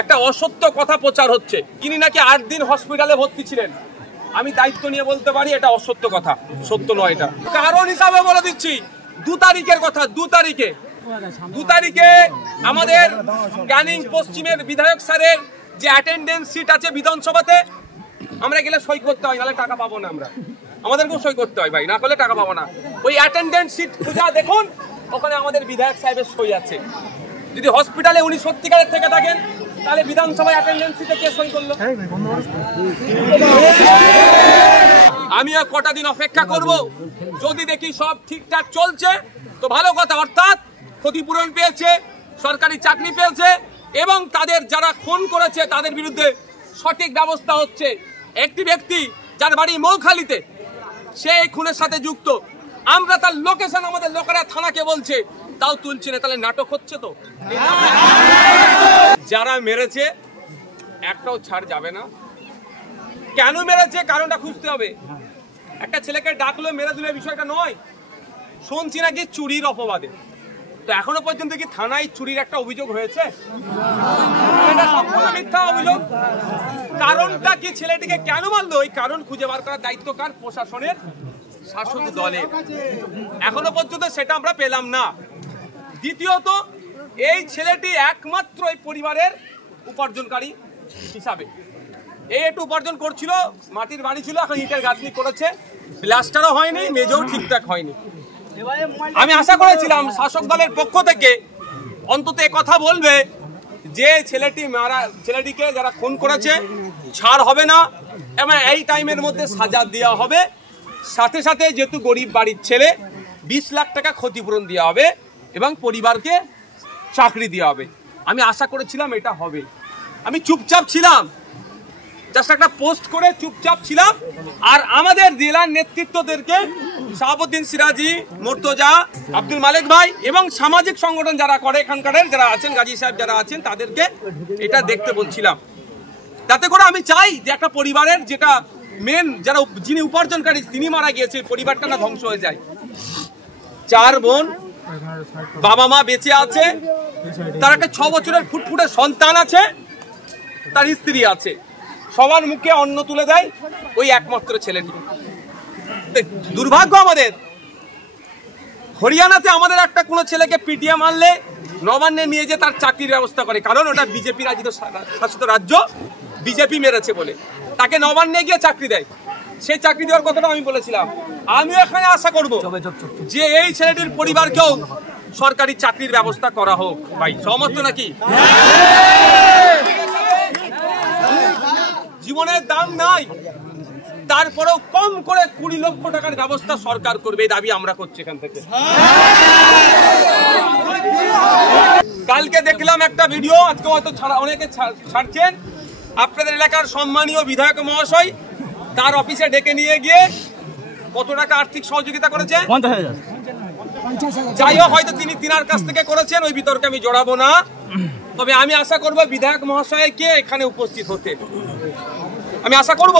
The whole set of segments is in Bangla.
একটা অসত্য কথা প্রচার হচ্ছে। তিনি নাকি 8 দিন হসপিটালে ভর্তি ছিলেন। আমি দায়িত্ব নিয়ে বলতে পারি এটা অসত্য কথা, সত্য নয়। এটা কারণ হিসাবে বলে দিচ্ছি, 2 তারিখের কথা। 2 তারিখে আমাদের ক্যানিং পশ্চিমের বিধায়ক স্যারের যে অ্যাটেন্ডেন্স সিট আছে বিধানসভাতে, আমরা গেলে সই করতে হয়, নাহলে টাকা পাবো না। আমাদেরকেও সই করতে হয় ভাই, না করলে টাকা পাবো না। ওই অ্যাটেন্ডেন্স সিট খুঁজা দেখুন, ওখানে আমাদের বিধায়ক সাহেবের সই আছে। যদি হসপিটালে উনি সত্যিকারের থেকে থাকেন, তাহলে বিধানসভায় অ্যাটেন্ডেন্স সিটে কে সই করলো? আমিও কটা দিন অপেক্ষা করব, যদি দেখি সব ঠিকঠাক চলছে তো ভালো কথা, অর্থাৎ ক্ষতিপূরণ পেয়েছে, সরকারি চাকরি পেয়েছে এবং তাদের যারা খুন করেছে তাদের বিরুদ্ধে সঠিক ব্যবস্থা হচ্ছে। একটি ব্যক্তি যার বাড়ি মৌখালীতে, সে এই খুনের সাথে যুক্ত, আমরা তার লোকেশন আমাদের লোকেরা থানাকে বলছে, তাও তুলছে না, তাহলে নাটক হচ্ছে। তো যারা মেরেছে একটাও ছাড় যাবে না। কেন মেরেছে কারণটা খুঁজতে হবে। একটা ছেলেকে ডাকলো, মেরে দিলে বিষয়টা নয়। শুনছি নাকি চুরির অপবাদে, তো এখনো পর্যন্ত কি থানায় চুরির একটা অভিযোগ হয়েছে? এটা সম্পূর্ণ মিথ্যা অভিযোগ। কারণটা কি, ছেলেটিকে কেন মারলো, ওই কারণ খুঁজে বার করার দায়িত্ব কার? প্রশাসনের, শাসক দলের। এখনো পর্যন্ত সেটা আমরা পেলাম না। দ্বিতীয়ত, এই ছেলেটি একমাত্র এই পরিবারের উপার্জনকারী হিসাবে একটু উপার্জন করছিল। মাটির বাড়ি ছিল, এখন ইটের গাঁথনি করেছে, প্লাস্টারও হয়নি, মেঝেও ঠিকঠাক হয়নি। আমি আশা করেছিলাম শাসক দলের পক্ষ থেকে অন্তত কথা বলবে যে ছেলেটিকে যারা খুন করেছে ছাড় হবে না এবং এই টাইমের মধ্যে সাজা দেওয়া হবে। সাথে সাথে যেহেতু গরিব বাড়ির ছেলে, 20 লাখ টাকা ক্ষতিপূরণ দেওয়া হবে এবং পরিবারকে চাকরি দেওয়া হবে। আমি আশা করেছিলাম এটা হবে। আমি চুপচাপ ছিলাম, জাস্ট একটা পোস্ট করে চুপচাপ ছিলাম। আর আমাদের জেলার নেতৃত্বদেরকে, শাহাবুদ্দিন সিরাজি, মুর্তজা, আব্দুল মালিক ভাই এবং সামাজিক সংগঠন যারা করে, এখানকার যারা আছেন, গাজী সাহেব যারা আছেন, তাদেরকে এটা দেখতে বলছিলাম। তাতে করে আমি চাই যে একটা পরিবারের যেটা মেন, যারা যিনি উপার্জনকারী তিনি মারা গিয়েছে, পরিবারটা না ধ্বংস হয়ে যায়। 4 বোন, বাবা মা বেঁচে আছে, তার একটা 6 বছরের ফুটফুটে সন্তান আছে, তার স্ত্রী আছে, সবার মুখে অন্ন তুলে দেয় ওই একমাত্র ছেলেটি। দুর্ভাগ্য আমাদের, হরিয়ানাতে আমাদের একটা কোনো ছেলেকে পিটিয়ে মারলে নবান্নে নিয়ে যে তার চাকরির ব্যবস্থা করে, কারণ ওটা বিজেপি শাসিত রাজ্য, বিজেপি মেরেছে বলে তাকে নবান্নে গিয়ে চাকরি দেয়। সেই চাকরি দেওয়ার কথাটা আমি বলেছিলাম। আমিও এখানে আশা করব যে এই ছেলেটির পরিবারকেও সরকারি চাকরির ব্যবস্থা করা হোক। ভাই সহমত নাকি? জীবনের দাম নাই, তারপরেও কম করে 20 লক্ষ টাকার ব্যবস্থা সরকার করবে, এই দাবি আমরা করছি এখান থেকে। কালকে দেখলাম একটা ভিডিও, আজকে হয়তো অনেকে ছাড়ছেন, আপনাদের এলাকার সম্মানীয় বিধায়ক মহাশয় তার অফিসে ডেকে নিয়ে গিয়ে কত টাকা আর্থিক সহযোগিতা করেছে? 50,000। যাই হোক, হয়তো তিনি তিনার কাছ থেকে করেছেন, ওই বিতর্কে আমি জড়াবো না। তবে আমি আশা করব বিধায়ক মহাশয়কে এখানে উপস্থিত হতে, আমি আশা করব।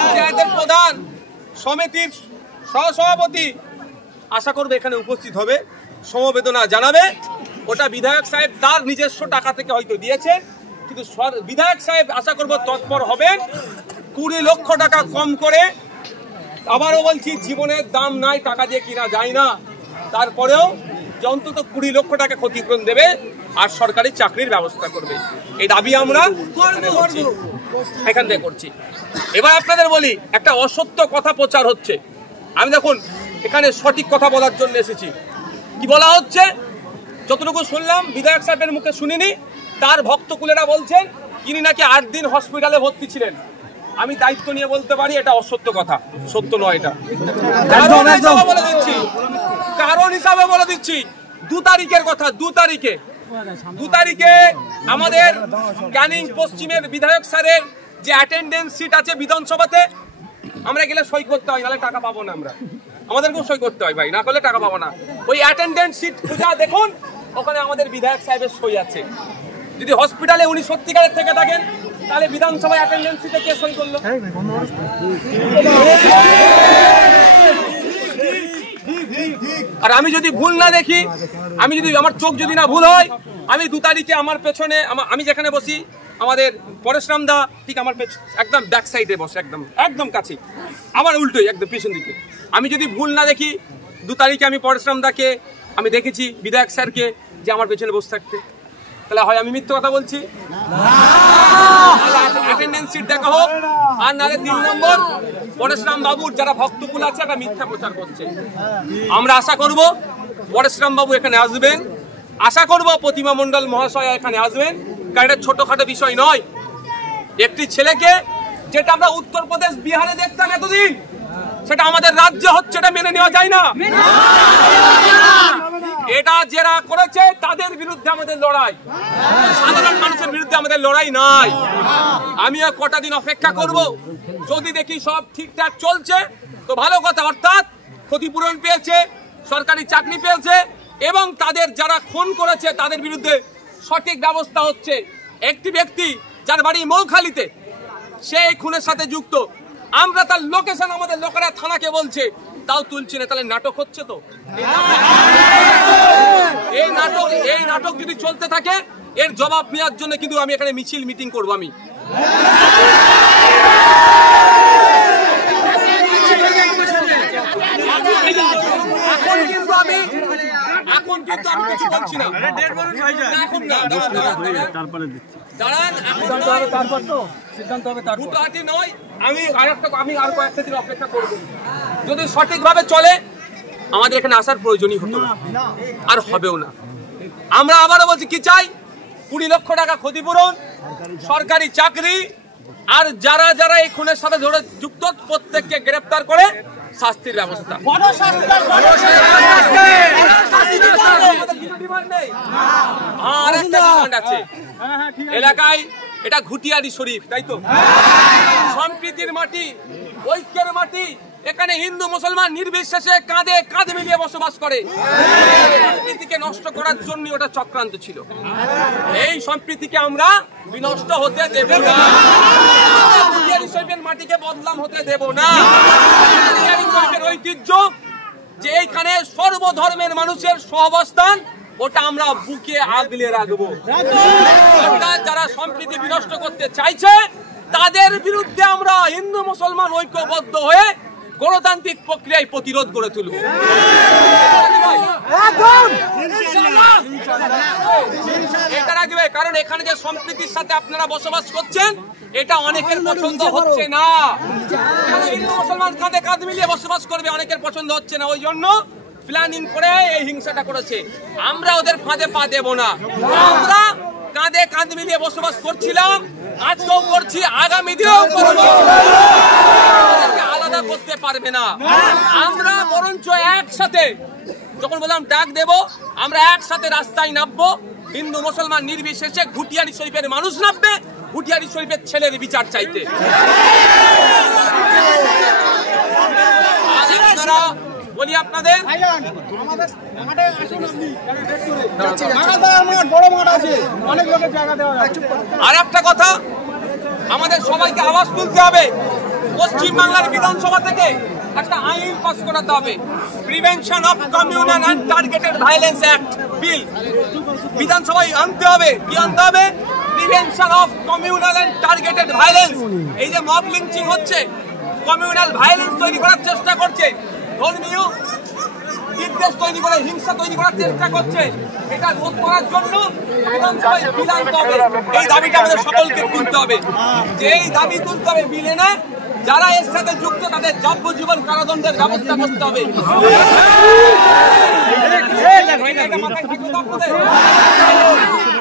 পঞ্চায়েতের প্রধান, সমিতির সহসভাপতি আশা করবে এখানে উপস্থিত হবে, সমবেদনা জানাবে। ওটা বিধায়ক সাহেব তার নিজস্ব টাকা থেকে হয়তো দিয়েছেন, কিন্তু বিধায়ক সাহেব আশা করব তৎপর হবেন 20 লক্ষ টাকা কম করে। আবারও বলছি, জীবনের দাম নাই, টাকা দিয়ে কিনা যায় না, তারপরেও অন্তত 20 লক্ষ টাকা ক্ষতিপূরণ দেবে আর সরকারি চাকরির ব্যবস্থা করবে, এই দাবি আমরা এখান থেকে করছি। এবার আপনাদের বলি, একটা অসত্য কথা প্রচার হচ্ছে। আমি দেখুন এখানে সঠিক কথা বলার জন্য এসেছি। কি বলা হচ্ছে যতটুকু শুনলাম, বিধায়ক সাহেবের মুখে শুনিনি, তার ভক্তকুলেরা বলছেন তিনি নাকি 8 দিন হসপিটালে ভর্তি ছিলেন। আমি দায়িত্ব নিয়ে বলতে পারি এটা অসত্য কথা, সত্য নয়। এটা কারণ হিসাবে বলে দিচ্ছি, 2 তারিখের কথা। 2 তারিখে আমাদের ক্যানিং পশ্চিমের বিধায়ক স্যারের যে অ্যাটেন্ডেন্স সিট আছে বিধানসভাতে, আমরা গেলে সই করতে হয়, নাহলে টাকা পাবো না। আমাদেরকেও সই করতে হয় ভাই, না করলে টাকা পাবো না। ওই অ্যাটেন্ডেন্স সিট খুঁজা দেখুন, ওখানে আমাদের বিধায়ক সাহেবের সই আছে। যদি হসপিটালে উনি সত্যিকারের থেকে থাকেন, তাহলে বিধানসভায় অ্যাটেন্ডেন্স সিটে কে সই করলো? আর আমি যদি ভুল না দেখি, আমি যদি আমার চোখ যদি না ভুল হয়, আমি 2 তারিখে আমার পেছনে আমি যেখানে বসি আমাদের পরেশরাম দা ঠিক আমার একদম ব্যাক সাইডে বসে একদম কাছে, আমার উল্টোই একদম পিছন দিকে। আমি যদি ভুল না দেখি 2 তারিখে আমি পরেশরাম দাকে আমি দেখেছি বিধায়ক স্যারকে যে আমার পেছনে বসে থাকতে, তাহলে হয় আমি মিথ্যে কথা বলছি, অ্যাটেন্ডেন্স সিট দেখা হোক, আর নালে 3 নম্বর পরেশরাম বাবুর যারা ভক্তকুল আছে একটা মিথ্যা প্রচার করছে। আমরা আশা করব পরেশরাম বাবু এখানে আসবেন, আশা করব প্রতিমা মণ্ডল মহাশয় এখানে আসবেন, কারণ এটা ছোটখাটো বিষয় নয়। একটি ছেলেকে যেটা আমরা উত্তরপ্রদেশ বিহারে দেখতাম এতদিন, সেটা আমাদের রাজ্যে হচ্ছে, এটা মেনে নেওয়া যায় না। এটা যারা করেছে তাদের বিরুদ্ধে আমাদের লড়াই, সাধারণ মানুষের বিরুদ্ধে আমাদের লড়াই নাই। আমি কটা দিন অপেক্ষা করব, যদি দেখি সব ঠিকঠাক চলছে তো ভালো কথা, অর্থাৎ ক্ষতিপূরণ পেয়েছে, সরকারি চাকরি পেয়েছে এবং তাদের যারা খুন করেছে তাদের বিরুদ্ধে সঠিক ব্যবস্থা হচ্ছে। একটি ব্যক্তি যার বাড়ি মৌখালীতে, সে এই খুনের সাথে যুক্ত, আমরা তার লোকেশন আমাদের লোকেরা থানাকে বলছে, তাও তুলছি না, তাহলে নাটক হচ্ছে। তো এই নাটক যদি চলতে থাকে এর জবাব নেওয়ার জন্য কিন্তু আমি এখানে মিছিল মিটিং করবো। আমি এখন কিন্তু আমি কিছু বলছি না, এখন না, দাঁড়ান, নয়, আমি আর কয়েকটা দিন অপেক্ষা করব। যদি সঠিকভাবে চলে আমাদের এখানে আসার প্রয়োজনই হতো না, আর হবেও না। আমরা আবারও বলছি কি চাই, 20 লক্ষ টাকা ক্ষতিপূরণ, সরকারি চাকরি, আর যারা যারা এই খুনের সাথে যুক্ত প্রত্যেককে গ্রেফতার করে শাস্তির ব্যবস্থা। আর একটা ডিমান্ড আছে এলাকায়, এটা ঘুটিয়ারি শরীফ, তাই তো? সম্প্রীতির মাটি, ঐক্যের মাটি, এখানে হিন্দু মুসলমান নির্বিশেষে কাঁধে কাঁধ মিলিয়ে বসবাস করে। সম্প্রীতিকে নষ্ট করার জন্য ওটা চক্রান্ত ছিল। এই সম্প্রীতিকে আমরা বিনষ্ট হতে দেব না, ঘুটিয়ারি শরীফের মাটিকে বদনাম হতে দেব না। ঘুটিয়ারি শরীফের ঐতিহ্য যে এইখানে সর্বধর্মের মানুষের সহাবস্থান, ওটা আমরা বুকে আগলে রাখবো। যারা সম্প্রীতি বিনষ্ট করতে চাইছে তাদের বিরুদ্ধে আমরা হিন্দু মুসলমান ঐক্যবদ্ধ হয়ে গণতান্ত্রিক প্রক্রিয়ায় প্রতিরোধ করে তুলব। এটা রাখবে, কারণ এখানে যে সম্প্রীতির সাথে আপনারা বসবাস করছেন এটা অনেকের পছন্দ হচ্ছে না। হিন্দু মুসলমান কাঁধে কাঁধ মিলিয়ে বসবাস করবে, অনেকের পছন্দ হচ্ছে না, ওই জন্য প্ল্যানিং করে এই হিংসাটা করেছে। আমরা ওদের ফাঁদে পা দেব না। আমরা কাঁধে কাঁধ মিলিয়ে বসবাস করছিলাম, আজকেও করছি, আগামী দিনেও করব। আলাদা করতে পারবে না। আমরা বরঞ্চ একসাথে, যখন বললাম ডাক দেব, আমরা একসাথে রাস্তায় নামবো, হিন্দু মুসলমান নির্বিশেষে ঘুটিয়ারি শরীফের মানুষ নামবে ঘুটিয়ারি শরীফের ছেলের বিচার চাইতে। বলি আপনাদের আর একটা কথা, আমাদের সবাইকে আওয়াজ তুলতে হবে। পশ্চিমবাংলার বিধানসভা থেকে একটা আইন পাস করাতে হবে, prevention of communal and targeted violence act bill বিধানসভায় আনতে হবে। কি আনতে হবে? Prevention of communal and targeted violence. এই যে মব লিঞ্চিং হচ্ছে, কমিউনাল ভায়োলেন্স তৈরি করার চেষ্টা করছে, ধর্মীয় বিদ্বেষ তৈরি করে হিংসা তৈরি করার চেষ্টা করছে, এটা রোধ করার জন্য বিধানসভায় বিল আনতে হবে। এই দাবিটা আমাদের সকলকে তুলতে হবে, যে এই দাবি তুলতে হবে। বিল এনে যারা এর সাথে যুক্ত তাদের যাবজ্জীবন কারাদণ্ডের ব্যবস্থা করতে হবে।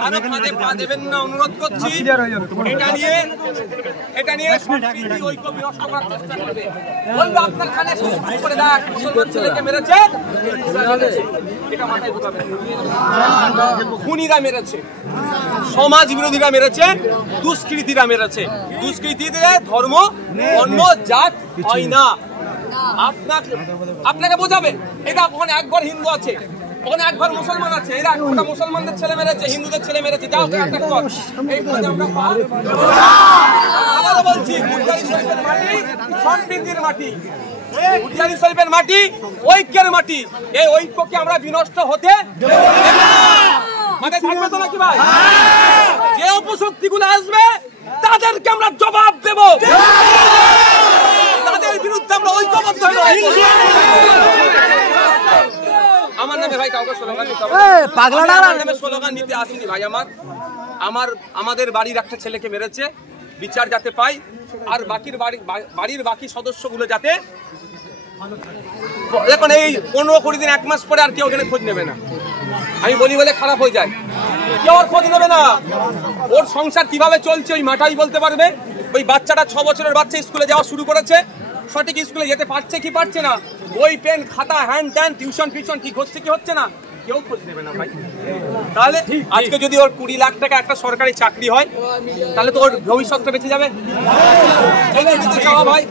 আরো ফাঁদে পা দেবেন না, অনুরোধ করছি। এটা নিয়ে সম্প্রীতি ঐক্য বিনষ্ট করার চেষ্টা করবে। বলবো আপনার খানে করে দেখ, মুসলমান ছেলেকে মেরেছে, এটা মাথায় ঢোকাবে। খুনিরা মেরেছে, সমাজ বিরোধীরা মেরেছে, দুষ্কৃতীরা মেরেছে। দুষ্কৃতীদের ধর্ম অন্য জাত হয় না। আপনাকে বোঝাবে, এটা ওখানে এক ঘর হিন্দু আছে, ওখানে এক ঘর মুসলমান আছে, এরা ওটা মুসলমানদের ছেলে মেরেছে, হিন্দুদের ছেলে মেরেছে, যাও আবার বলছি, ঘুটিয়ারি শরীফের মাটি সম্প্রীতির মাটি, ঘুটিয়ারি শরীফের মাটি ঐক্যের মাটি। এই ঐক্যকে আমরা বিনষ্ট হতে দেব না। মাথায় থাকবে তো নাকি ভাই? যে অপশক্তিগুলো আসবে তাদেরকে আমরা জবাব দেব, তাদের বিরুদ্ধে আমরা ঐক্যবদ্ধ হয়ে লড়াই করব। আমার নামে ভাই কাউকে স্লোগান দিতে হবে না, আমার নামে স্লোগান দিতে আসিনি ভাই। আমাদের বাড়ির একটা ছেলেকে মেরেছে, বিচার যাতে পাই, আর বাড়ির বাকি সদস্যগুলো যাতে, দেখুন এই 15-20 দিন 1 মাস পরে আর কেউ ওখানে খোঁজ নেবে না। আমি বলি বলে খারাপ হয়ে যায়, কেউ আর খোঁজ নেবে না। ওর সংসার কিভাবে চলছে ওই মাটাই বলতে পারবে। ওই বাচ্চাটা 6 বছরের বাচ্চা স্কুলে যাওয়া শুরু করেছে, সঠিক স্কুলে যেতে পারছে কি পারছে না, ওই পেন খাতা হ্যান্ড ট্যান টিউশন ফিউশন ঠিক হচ্ছে কি হচ্ছে না, কেউ খোঁজ নেবে না ভাই। তাহলে আজকে যদি ওর 20 লাখ টাকা একটা সরকারি চাকরি হয়, তাহলে তো ওর ভবিষ্যৎটা বেঁচে যাবে। এই জন্যই চাওয়া ভাই,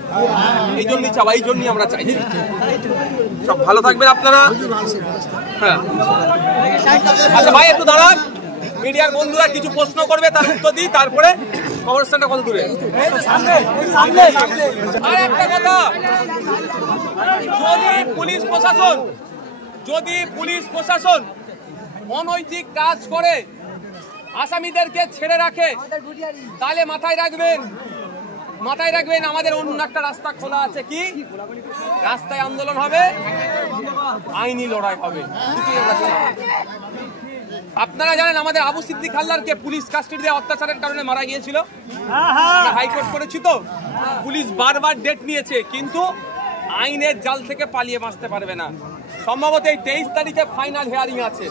এই জন্যই চাওয়া, এই জন্যই আমরা চাই। সব ভালো থাকবেন আপনারা। হ্যাঁ আচ্ছা ভাই একটু দাঁড়ান, মিডিয়ার বন্ধুরা কিছু প্রশ্ন করবে, তার উত্তর দিই, তারপরে কবরস্থানটা কত দূরে। আর একটা কথা, যদি পুলিশ প্রশাসন অনৈতিক কাজ করে আসামিদেরকে ছেড়ে রাখে, তাহলে মাথায় রাখবেন আমাদের অন্য একটা রাস্তা খোলা আছে। কি রাস্তায় আন্দোলন হবে, আইনি লড়াই হবে। আপনারা জানেন আমাদের আবু সিদ্দিক হালদারকে পুলিশ কাস্টাডিতে অত্যাচারের কারণে মারা গিয়েছিল, হাইকোর্ট করেছি তো। পুলিশ বারবার ডেট নিয়েছে, কিন্তু আইনের জাল থেকে পালিয়ে বাঁচতে পারবে না। সম্ভবত এই 23 তারিখে ফাইনাল হিয়ারিং আছে।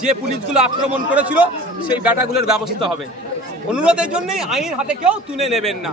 যে পুলিশগুলো আক্রমণ করেছিল সেই ব্যাটাগুলোর ব্যবস্থা হবে। অনুরোধের জন্যই আইন হাতে কেউ তুলে নেবেন না।